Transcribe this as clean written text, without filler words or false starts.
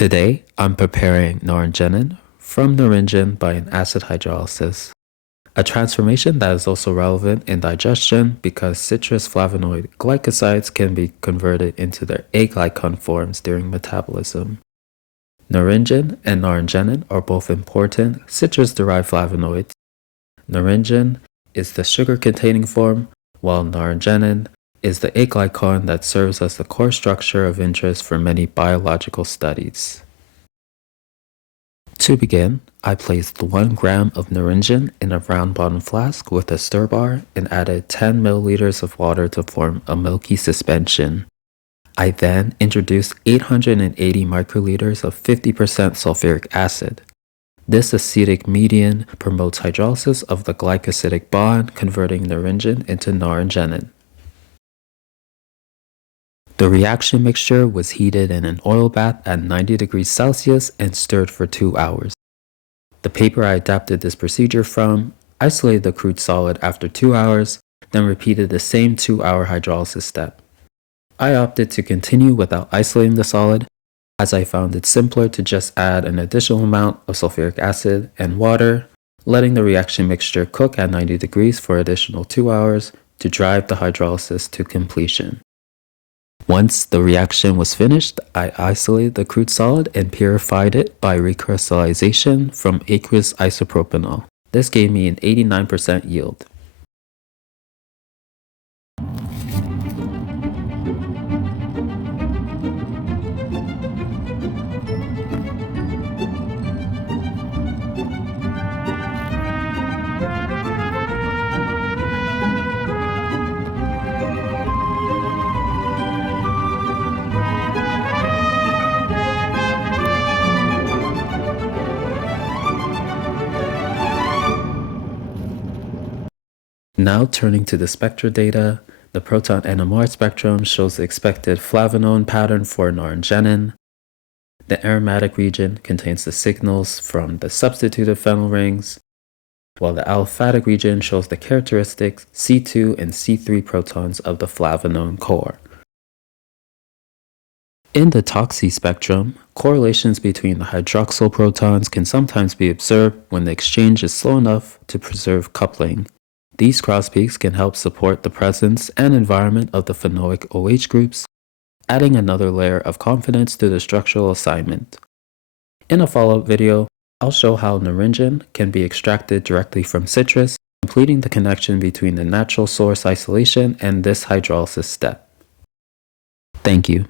Today, I'm preparing naringenin from naringin by an acid hydrolysis, a transformation that is also relevant in digestion because citrus flavonoid glycosides can be converted into their aglycon forms during metabolism. Naringin and naringenin are both important citrus-derived flavonoids. Naringin is the sugar-containing form, while naringenin is the aglycon that serves as the core structure of interest for many biological studies. To begin, I placed 1 gram of naringin in a round bottom flask with a stir bar and added 10 milliliters of water to form a milky suspension. I then introduced 880 microliters of 50% sulfuric acid. This acetic medium promotes hydrolysis of the glycosidic bond, converting naringin into naringenin. The reaction mixture was heated in an oil bath at 90 degrees Celsius and stirred for 2 hours. The paper I adapted this procedure from isolated the crude solid after 2 hours, then repeated the same 2-hour hydrolysis step. I opted to continue without isolating the solid, as I found it simpler to just add an additional amount of sulfuric acid and water, letting the reaction mixture cook at 90 degrees for additional 2 hours to drive the hydrolysis to completion. Once the reaction was finished, I isolated the crude solid and purified it by recrystallization from aqueous isopropanol. This gave me an 89% yield. Now turning to the spectra data, the proton NMR spectrum shows the expected flavonone pattern for naringenin. The aromatic region contains the signals from the substituted phenyl rings, while the aliphatic region shows the characteristics C2 and C3 protons of the flavonone core. In the toxi spectrum, correlations between the hydroxyl protons can sometimes be observed when the exchange is slow enough to preserve coupling. These cross-peaks can help support the presence and environment of the phenolic OH groups, adding another layer of confidence to the structural assignment. In a follow-up video, I'll show how naringin can be extracted directly from citrus, completing the connection between the natural source isolation and this hydrolysis step. Thank you.